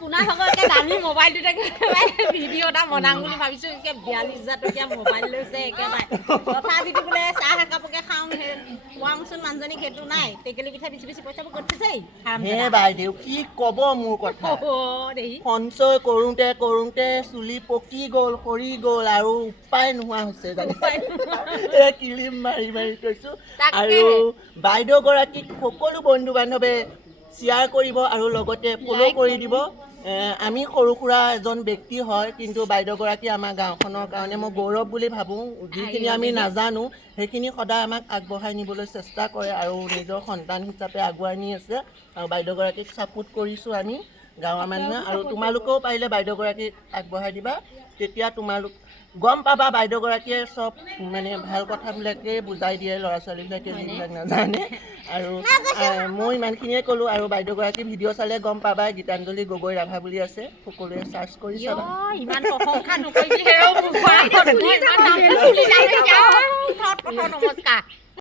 পুনা ভাগৰকে দামী মোবাইলটোতে ভিডিঅ' এটা বনাম বুলি ভাবিছোঁ। 42,000 টকীয়া মোবাইল লৈছে একেবাৰে। তথাপিতো বোলে চাহ একাপকে খাওঁ কোৱাচোন মানুহজনীক সেইটো নাই। টেকেলি পিঠা বেছি বেছি পইচাবোৰ ক'ত থৈছে হে বাইদেউ কি ক'ব মোৰ কথা দেহি সঞ্চয় কৰোঁতে চুলি পকি গ'ল সৰি গ'ল আৰু উপায় নোহোৱা হৈছে এই কিলিম মাৰি কৈছোঁ। আৰু বাইদেউগৰাকীক সকলো বন্ধু বান্ধৱে শ্বেয়াৰ কৰিব আৰু লগতে ফ'ল' কৰি দিব। আমি সৰু সুৰা এজন ব্যক্তি হয়, কিন্তু বাইদেউগৰাকী আমাৰ গাঁওখনৰ কাৰণে মই গৌৰৱ বুলি ভাবোঁ। যিখিনি আমি নাজানো সেইখিনি সদায় আমাক আগবঢ়াই নিবলৈ চেষ্টা কৰে আৰু নিজৰ সন্তান হিচাপে আগুৱাই নি আছে। আৰু বাইদেউগৰাকীক ছাপোৰ্ট কৰিছোঁ আমি গাঁৱৰ মানুহে। আৰু তোমালোকেও পাৰিলে বাইদেউগৰাকীক আগবঢ়াই দিবা, তেতিয়া তোমালোক গম পাবা বাইদেউগৰাকীয়ে চব মানে ভাল কথাবিলাকেই বুজাই দিয়ে ল'ৰা ছোৱালীবিলাকে যিবিলাক নাজানে। আৰু মই ইমানখিনিয়ে ক'লোঁ। আৰু বাইদেউগৰাকী ভিডিঅ' চালে গম পাবা গীতাঞ্জলি গগৈ ৰাভা বুলি আছে, সকলোৱে চাৰ্চ কৰি চাবা। ইমান প্ৰশংসা নকৰিবি নমস্কাৰ।